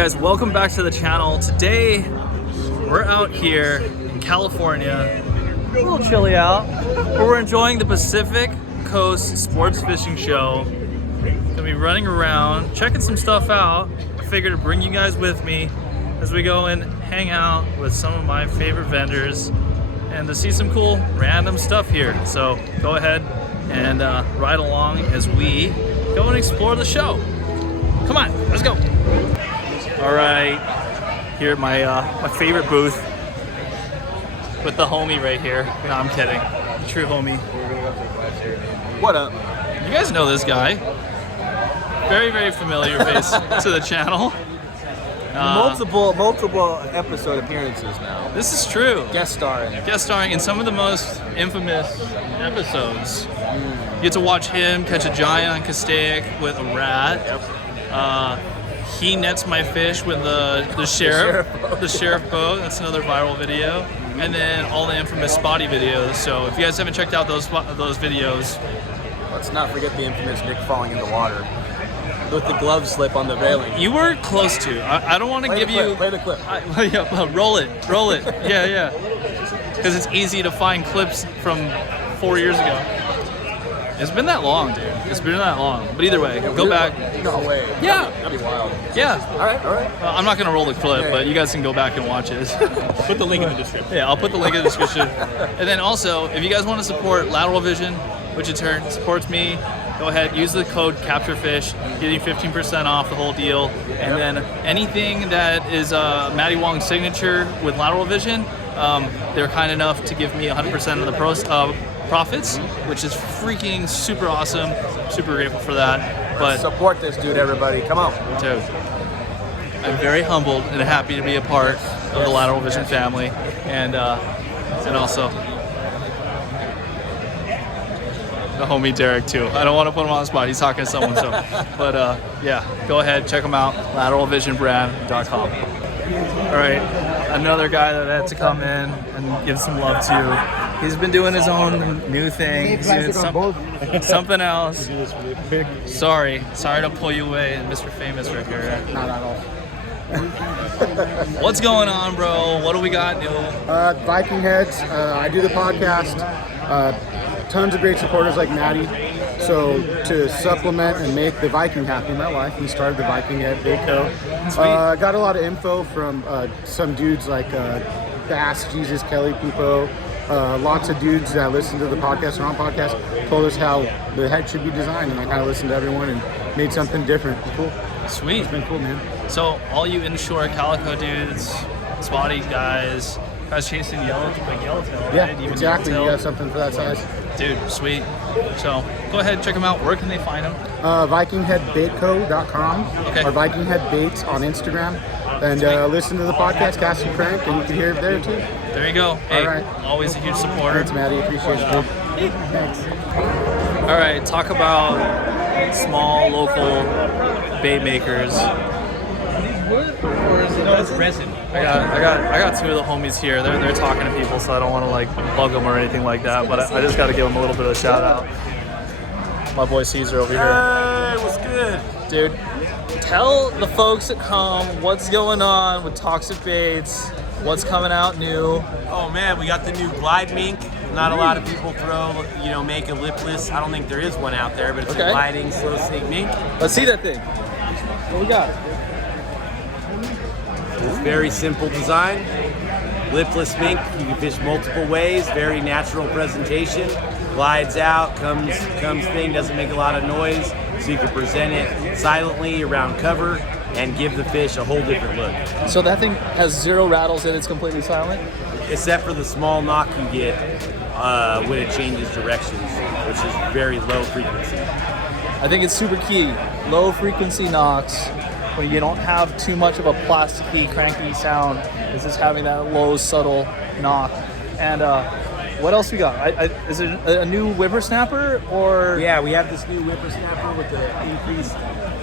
guys, welcome back to the channel. Today we're out here in California, a little chilly out, but we're enjoying the Pacific Coast Sportfishig Show. Gonna be running around, checking some stuff out. I figured to bring you guys with me as we go and hang out with some of my favorite vendors and to see some cool random stuff here. So go ahead and ride along as we go and explore the show. Come on, let's go. All right, here at my favorite booth with the homie right here. No, I'm kidding. The true homie. What up? You guys know this guy. Very, very familiar face to the channel. Multiple episode appearances now. This is true. Guest starring In some of the most infamous episodes. You get to watch him catch a giant on Castaic with a rat. Yep. He nets my fish with the sheriff boat. That's another viral video. And then all the infamous spotty videos. So if you guys haven't checked out those videos, let's not forget the infamous Nick falling in the water with the glove slip on the railing. You were close to. I don't want to give you. Play the clip. Roll it. Yeah. Because it's easy to find clips from 4 years ago. It's been that long, dude. It's been that long. But either way, go back. No way. Yeah. That'd be wild. Yeah. All right. I'm not gonna roll the clip, but you guys can go back and watch it. Put the link in the description. Yeah, I'll put the link in the description. And then also, if you guys want to support Lateral Vision, which in turn supports me, go ahead, use the code CAPTUREFISH, get you 15% off the whole deal. And then anything that is Matty Wong's signature with Lateral Vision, they're kind enough to give me 100% of the profits, which is freaking super awesome. Super grateful for that. But support this dude, everybody. Come on. Dude, I'm very humbled and happy to be a part of the Lateral Vision family, and also the homie Derek too. I don't want to put him on the spot. He's talking to someone, so. But yeah, go ahead, check him out. LateralVisionBrand.com. All right, another guy that I had to come in and give some love to. He's been doing his own new thing. He's doing something else. Sorry to pull you away, Mr. Famous right here. Not at all. What's going on, bro? What do we got new? Viking Heads. I do the podcast. Tons of great supporters like Matty. So to supplement and make the Viking happy in my life, we started the Viking Head Bait Co. Got a lot of info from some dudes like Bass, Jesus, Kelly, Pupo. Lots of dudes that listen to the podcast or on podcast told us how the head should be designed, and I kind of listened to everyone and made something different. Cool. Sweet. It's been cool, man. So all you inshore calico dudes, spotty guys chasing yellowtail, right? Yeah, exactly. You got something for that size. Dude, sweet. So go ahead, check them out. Where can they find them? VikingHeadBaitCo.com or Viking Head Baits on Instagram. And listen to the podcast, Cast and Crank, and you can hear it there too. There you go. Hey, all right. Always a huge supporter. Thanks, Matty. Appreciate it. Thanks. All right, talk about small local bait makers. Or is it that's resin? I got two of the homies here. They're talking to people, so I don't want to like bug them or anything like that. But I just got to give them a little bit of a shout out. My boy Caesar over here. Hey, what's good, dude? Tell the folks at home what's going on with Toxic Baits. What's coming out new? Oh man, we got the new glide mink. Not a lot of people make a lipless. I don't think there is one out there, but it's a gliding slow sink mink. Let's see that thing. What we got? It's very simple design. Lipless mink, you can fish multiple ways, very natural presentation. Glides out, comes thing, doesn't make a lot of noise, so you can present it silently around cover and give the fish a whole different look. So that thing has 0 rattles and it's completely silent? Except for the small knock you get when it changes directions, which is very low frequency. I think it's super key. Low frequency knocks, when you don't have too much of a plasticky, cranky sound, it's just having that low, subtle knock. And what else we got? Is it a new whippersnapper or? Yeah, we have this new whippersnapper with the increased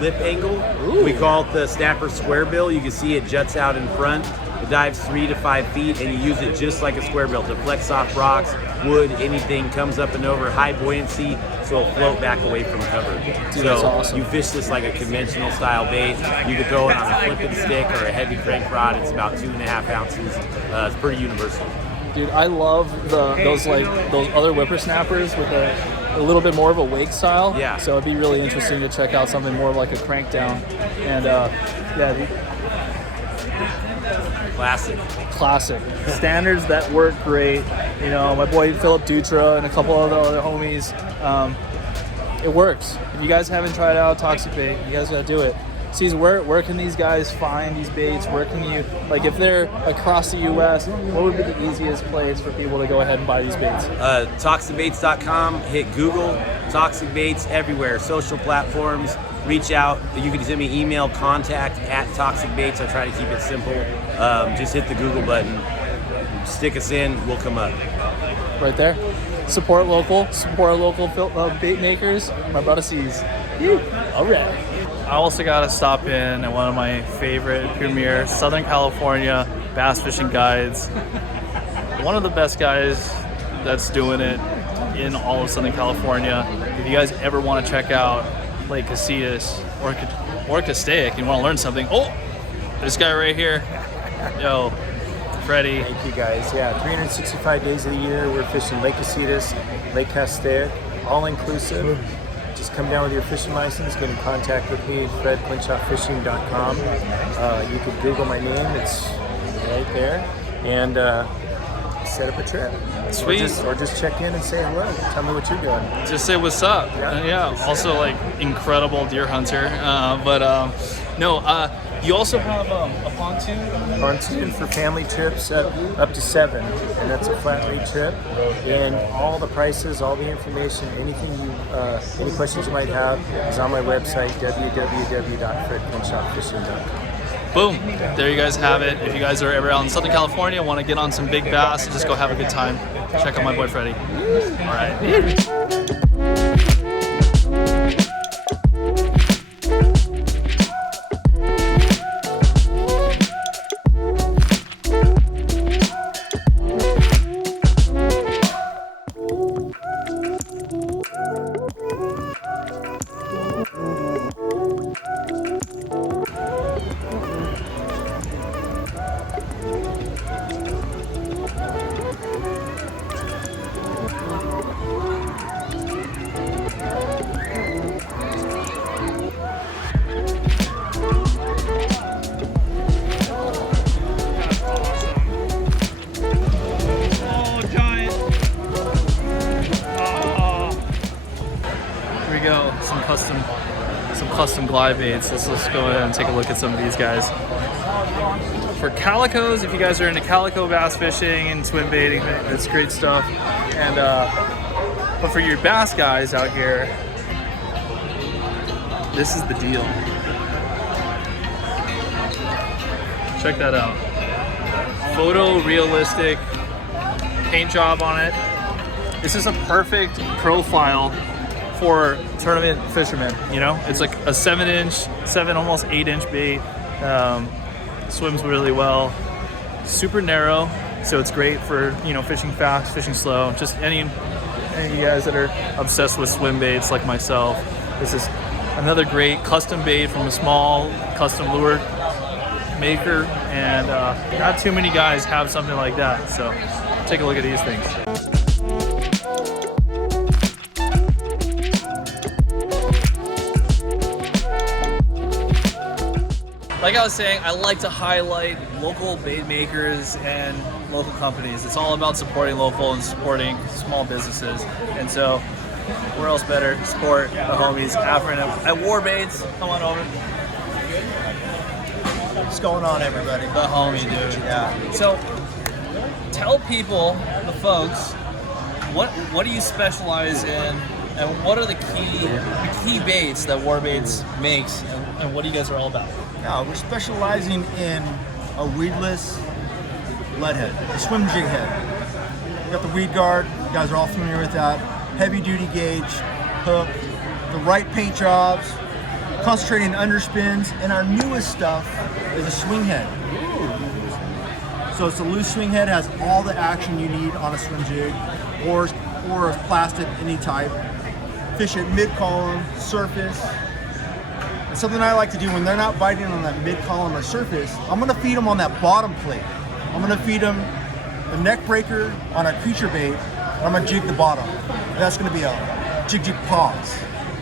lip angle. Ooh. We call it the snapper square bill. You can see it juts out in front with dives 3 to 5 feet, and you use it just like a square bill to flex off rocks, wood, anything comes up and over, high buoyancy, so it'll float back away from cover. Dude, that's awesome. You fish this like a conventional style bait. You could throw it on a flipping stick or a heavy crank rod. It's about 2.5 ounces. It's pretty universal. Dude, I love those other whippersnappers with a little bit more of a wake style. Yeah. So it'd be really interesting to check out something more like a crank down. And yeah, classic standards that work great. You know, my boy Philip Dutra and a couple of the other homies. It works. If you guys haven't tried out Toxic Bait, you guys gotta do it. See, where can these guys find these baits? Where can you, like, if they're across the U.S., what would be the easiest place for people to go ahead and buy these baits? ToxicBaits.com, hit Google, Toxic Baits everywhere, social platforms, reach out. You can send me email, contact@ToxicBaits. I try to keep it simple. Just hit the Google button, stick us in, we'll come up. Right there. Support local bait makers. My brother sees. All right. I also got to stop in at one of my favorite premier Southern California bass fishing guides. One of the best guys that's doing it in all of Southern California. If you guys ever want to check out Lake Casitas or Castaic, you want to learn something, oh, this guy right here. Yo, Freddie. Thank you guys. Yeah, 365 days of the year we're fishing Lake Casitas, Lake Castaic, all inclusive. Just come down with your fishing license, get in contact with me, fredclinshawfishing.com. You can Google my name, it's right there, and set up a trip. Sweet. Or just check in and say hello. Tell me what you're doing. Just say what's up. Yeah. Also, like, incredible deer hunter. You also have a pontoon. Pontoon for family trips up to 7, and that's a flat rate trip. And all the prices, all the information, any questions you might have is on my website, www.fredclinshawfishing.com. Boom. There you guys have it. If you guys are ever out in Southern California, want to get on some big bass, just go have a good time. Check out my boy Freddie. All right. Custom glide baits. Let's go ahead and take a look at some of these guys. For calicos, if you guys are into calico bass fishing and swim baiting, that's great stuff. And but for your bass guys out here, this is the deal. Check that out. Photorealistic paint job on it. This is a perfect profile for tournament fishermen. You know, it's like a 7 almost 8 inch bait. Swims really well. Super narrow, so it's great for, you know, fishing fast, fishing slow. Just any of you guys that are obsessed with swim baits like myself. This is another great custom bait from a small custom lure maker, and not too many guys have something like that. So take a look at these things. Like I was saying, I like to highlight local bait makers and local companies. It's all about supporting local and supporting small businesses. And so, where else better? Support the homies, Afrin at War Baits. Come on over. What's going on, everybody? The homie, dude. Yeah. So, tell people, the folks, what do you specialize in, and what are the key baits that War Baits makes, and what do you guys are all about? Yeah, we're specializing in a weedless lead head, a swim jig head. We got the weed guard. You guys are all familiar with that. Heavy duty gauge, hook, the right paint jobs, concentrating on underspins, and our newest stuff is a swing head. So it's a loose swing head, has all the action you need on a swim jig, or a plastic, any type. Fish at mid-column, surface. And something I like to do when they're not biting on that mid-column or surface, I'm gonna feed them on that bottom plate. I'm gonna feed them the neck breaker on a creature bait, and I'm gonna jig the bottom. And that's gonna be a jig pause.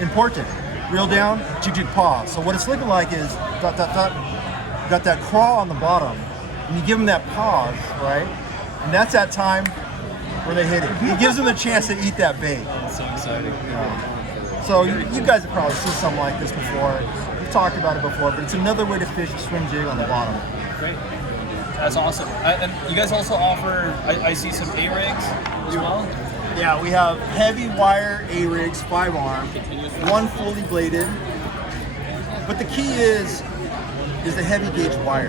Important. Reel down, jig pause. So what it's looking like is got that crawl on the bottom, and you give them that pause, right? And that's that time where they hit it. It gives them a chance to eat that bait. That's so exciting. So you guys have probably seen something like this before. We've talked about it before, but it's another way to fish a swim jig on the bottom. Great. That's awesome. And you guys also offer, I see some A-rigs as well? Yeah, we have heavy wire A-rigs, 5-arm, one fully bladed. But the key is the heavy gauge wire,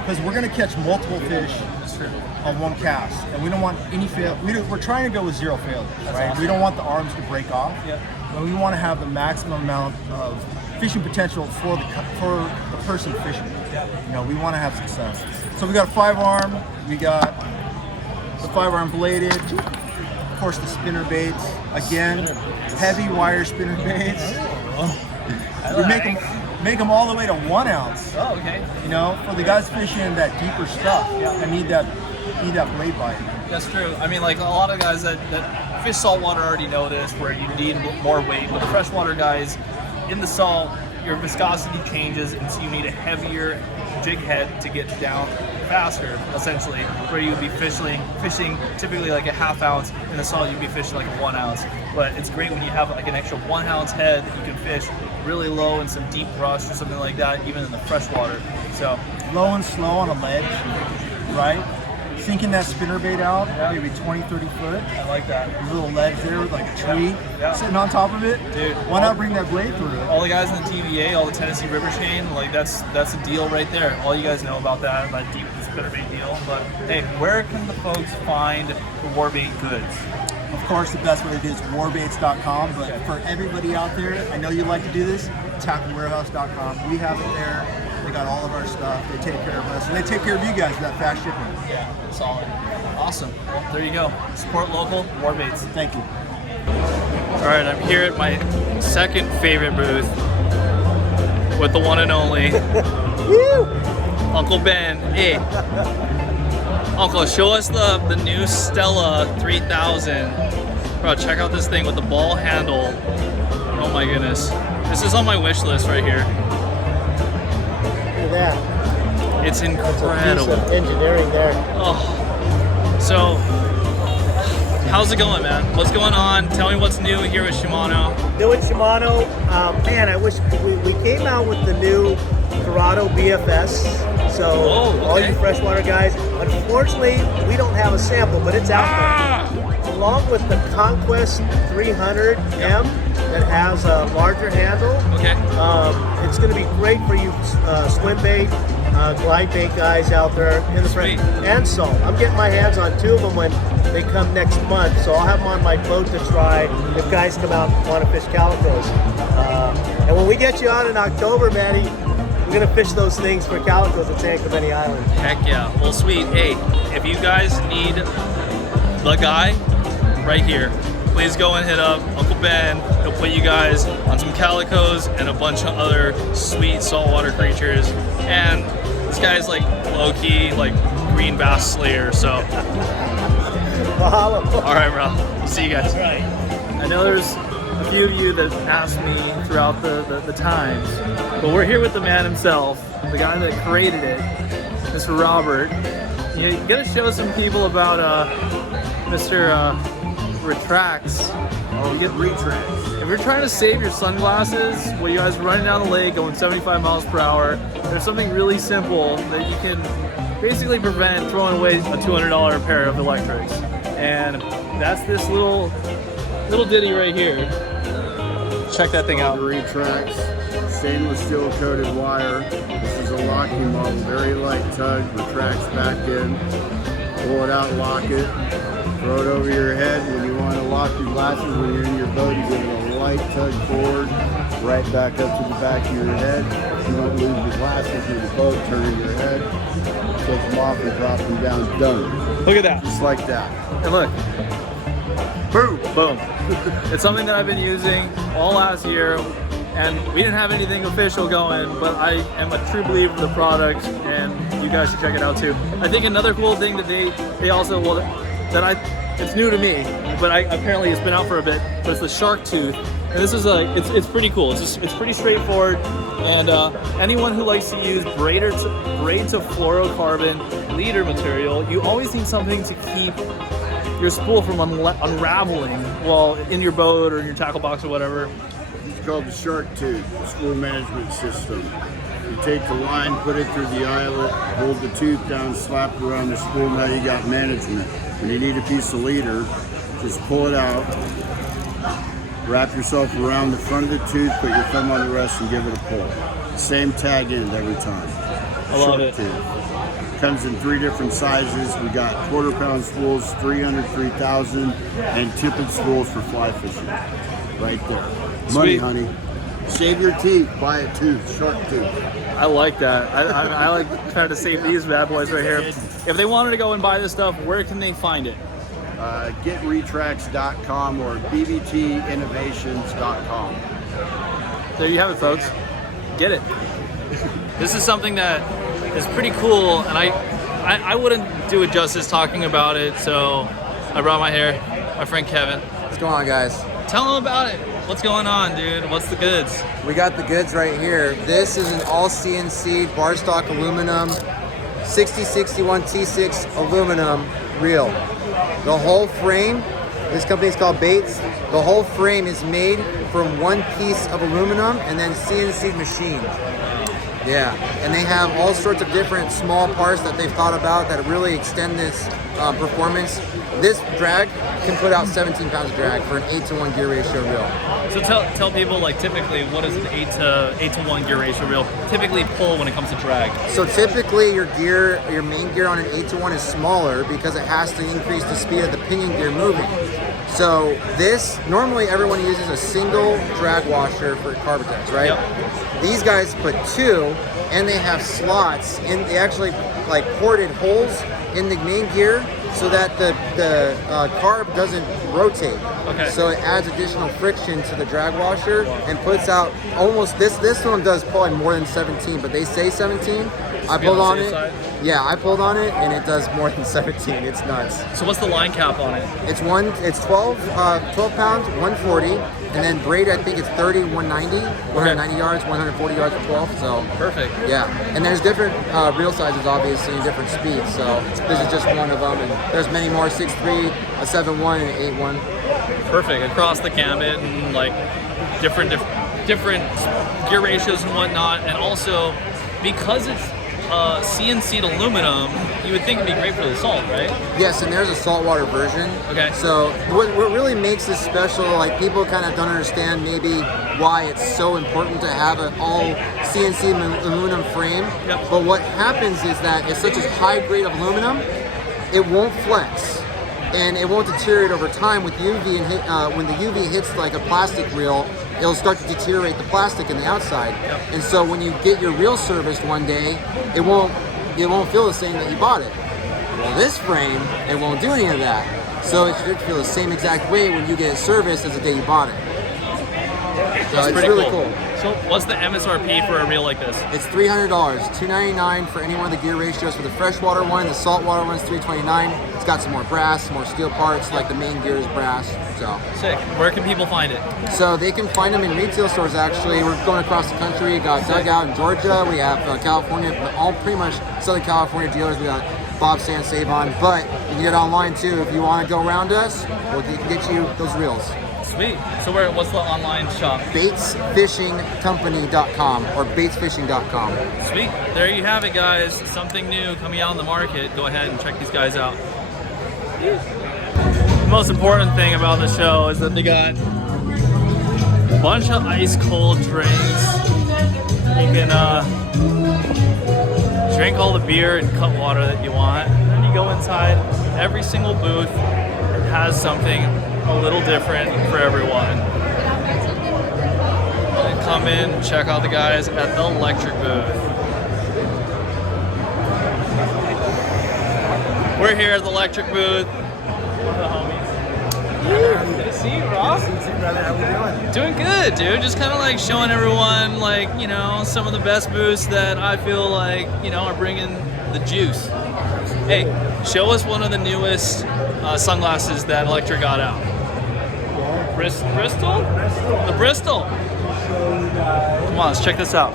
because we're going to catch multiple fish on one cast, and we don't want any fail. We're trying to go with 0 failures, right? Awesome. We don't want the arms to break off, Yep. but we want to have the maximum amount of fishing potential for the person fishing. You know, we want to have success. So we got a 5-arm, we got the 5-arm bladed, of course the spinner baits. Again, heavy wire spinner baits. We make them all the way to 1 ounce. Oh, okay. You know, for the guys fishing that deeper stuff, I need that blade bite. That's true. I mean, like a lot of guys that fish saltwater already know this, where you need more weight. But the freshwater guys, in the salt, your viscosity changes, and so you need a heavier jig head to get down faster, essentially, where you would be fishing typically like a 1/2 ounce. In the salt, you'd be fishing like a 1 ounce. But it's great when you have like an extra 1 ounce head that you can fish really low in some deep brush or something like that, even in the freshwater. So Low and slow on a ledge, right? Sinking that spinner bait out, maybe 20, 30 foot. I like that. There's a little ledge there with like a tree Yeah. sitting on top of it. Dude, Why not bring that blade through it? all the guys in the TVA, all the Tennessee River chain, like that's a deal right there. All you guys know about that deep spinnerbait deal. But hey, where can the folks find the warbait goods? Of course, the best way to do is warbaits.com, but Okay. for everybody out there, I know you like to do this, tacklewarehouse.com. We have it there. They got all of our stuff. They take care of us, and they take care of you guys with that fast shipping. Yeah, solid. Awesome. Well, there you go. Support local, warbaits. Thank you. All right, I'm here at my second favorite booth with the one and only Uncle Ben. Hey, Uncle, show us the new Stella 3000. Bro, check out this thing with the ball handle. Oh my goodness. This is on my wish list right here. Look at that. It's That's a piece incredible. of engineering there. Oh. So, how's it going, man? What's going on? Tell me what's new here with Shimano. Doing Shimano, man, I wish we came out with the new Corrado BFS. So Oh, all okay. you freshwater guys, unfortunately, we don't have a sample, but it's out there. Along with the Conquest 300M that has a larger handle. Okay. It's going to be great for you swim bait, glide bait guys out there in the Sweet. and salt. I'm getting my hands on 2 of them when they come next month, so I'll have them on my boat to try if guys come out and want to fish calicos. And when we get you out in October, Matty, we're going to fish those things for calicos at San Clemente Island. Heck yeah. Well, sweet. Hey, if you guys need the guy right here, please go and hit up Uncle Ben. He'll put you guys on some calicos and a bunch of other sweet saltwater creatures. And this guy's like low-key, like green bass slayer, so. Mahalo. All right, bro. See you guys. I know there's a few of you that asked me throughout the times, but we're here with the man himself, the guy that created it, Mr. Robert. You gotta show some people about Mr. Retracts. Oh, get retracts. If you're trying to save your sunglasses while you guys are running down the lake going 75 miles per hour, there's something really simple that you can basically prevent throwing away a $200 pair of electrics. And that's this little ditty right here. Check that thing out. Retracts, stainless steel coated wire. This is a locking model, very light tug, retracts back in. Pull it out, lock it, throw it over your head. When you want to lock your glasses, when you're in your boat, you give it a light tug forward, right back up to the back of your head. You don't lose the glasses in the boat, turning your head, take them off and drop them down. Done. Look at that. Just like that. And look. Boom. Boom. It's something that I've been using all last year, and we didn't have anything official going, but I am a true believer of the product, and you guys should check it out too. I think another cool thing that they also, well, it's new to me, but apparently it's been out for a bit, but it's the shark tooth. And this is it's pretty cool. It's pretty straightforward, and anyone who likes to use braid to fluorocarbon leader material, you always need something to keep your spool from unraveling while in your boat or in your tackle box or whatever. It's called the shark tooth spool management system. You take the line, put it through the eyelet, hold the tooth down, slap it around the spool. Now you got management. When you need a piece of leader, just pull it out, wrap yourself around the front of the tooth, put your thumb on the rest, and give it a pull. Same tag end every time. I love it. Tooth. Comes in 3 different sizes. We got quarter-pound spools, 300, 3,000, and tippet spools for fly fishing. Right there. Money, Sweet. honey. Save your teeth. Buy a tooth. Shark tooth. I like that. I like trying to save these bad boys right here. If they wanted to go and buy this stuff, where can they find it? GetRetracts.com or BBTinnovations.com. There you have it, folks. Get it. This is something that is pretty cool, and I wouldn't do it justice talking about it, so I brought my friend Kevin. What's going on, guys? Tell them about it. What's going on, dude? What's the goods? We got the goods right here. This is an all CNC bar stock aluminum 6061 T6 aluminum reel. The whole frame, this company is called Baits. The whole frame is made from one piece of aluminum and then CNC machined. Yeah, and they have all sorts of different small parts that they've thought about that really extend this performance. This drag can put out 17 pounds of drag for an 8-to-1 gear ratio reel. So tell people, like, typically what does an 8-to-1 gear ratio reel typically pull when it comes to drag? So typically your main gear on an 8-to-1 is smaller because it has to increase the speed of the pinion gear moving. So this, normally everyone uses a single drag washer for Carbitex, right? Yep. These guys put 2, and they have slots, and they actually like ported holes in the main gear so that the carb doesn't rotate. Okay. So it adds additional friction to the drag washer and puts out almost, this one does pull in more than 17, but they say 17. I pulled on it. Yeah, I pulled on it and it does more than 17. It's nuts. So what's the line cap on it? It's 12 pounds, 140, and then braid, I think it's 30, 190, 190 yards, 140 yards for 12. So perfect. Yeah, and there's different reel sizes, obviously, and different speeds. So this is just one of them, and there's many more: 6.3, a 7.1, and an 8.1. Perfect, across the gamut, and like different gear ratios and whatnot, and also because it's CNC'd aluminum, you would think it'd be great for the salt, right? Yes, and there's a saltwater version. Okay. So what really makes this special, like people kind of don't understand maybe why it's so important to have an all CNC aluminum frame. Yep. But what happens is that it's such a high grade of aluminum, it won't flex. And it won't deteriorate over time with UV, and when the UV hits like a plastic reel, it'll start to deteriorate the plastic in the outside. Yep. And so when you get your reel serviced one day, it won't feel the same that you bought it. Well, this frame, it won't do any of that. So it should feel the same exact way when you get it serviced as the day you bought it. So That's it's pretty really cool. So what's the MSRP for a reel like this? It's $300, $299 for any one of the gear ratios. For the freshwater one, the saltwater one's $329. It's got some more brass, more steel parts, like the main gear is brass. So Sick. Where can people find it? So they can find them in retail stores. Actually, we're going across the country. We got Dugout in Georgia. We have California, all pretty much Southern California dealers. We got Bob Sand Save On, but you can get online too if you want to go around us. We can get you those reels. Sweet. So what's the online shop? BaitsFishingCompany.com or BaitsFishing.com. Sweet. There you have it, guys. Something new coming out on the market. Go ahead and check these guys out. The most important thing about the show is that they got a bunch of ice cold drinks. You can drink all the beer and cut water that you want. And then you go inside. Every single booth has something a little different for everyone. come in and check out the guys at the electric booth. We're here at the electric booth. One of the homies. Good to see you, Rob. Good to see you, brother. How we doing? Doing good, dude. Just kind of like showing everyone, like, you know, some of the best booths that I feel like, you know, are bringing the juice. Hey, show us one of the newest sunglasses that Electric got out. Bristol? The Bristol. Come on, let's check this out.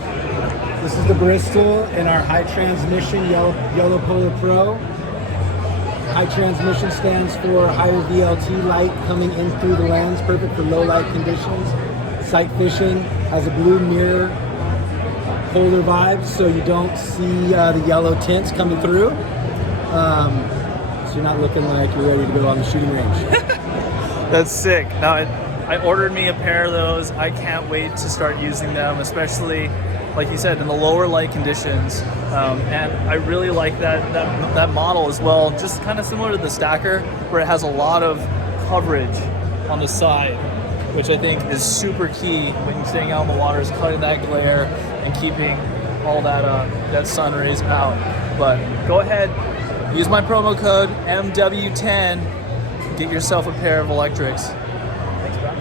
This is the Bristol in our high transmission Yellow Polar Pro. High transmission stands for higher VLT light coming in through the lens, perfect for low light conditions. Sight fishing, has a blue mirror, polar vibes, so you don't see the yellow tints coming through. So you're not looking like you're ready to go on the shooting range. That's sick. Now, I ordered me a pair of those. I can't wait to start using them, especially, like you said, in the lower light conditions. And I really like that model as well. Just kind of similar to the Stacker, where it has a lot of coverage on the side, which I think is super key when you're staying out in the water, is cutting that glare and keeping all that sun rays out. But go ahead, use my promo code MW10. Get yourself a pair of Electrics. Thanks, bro.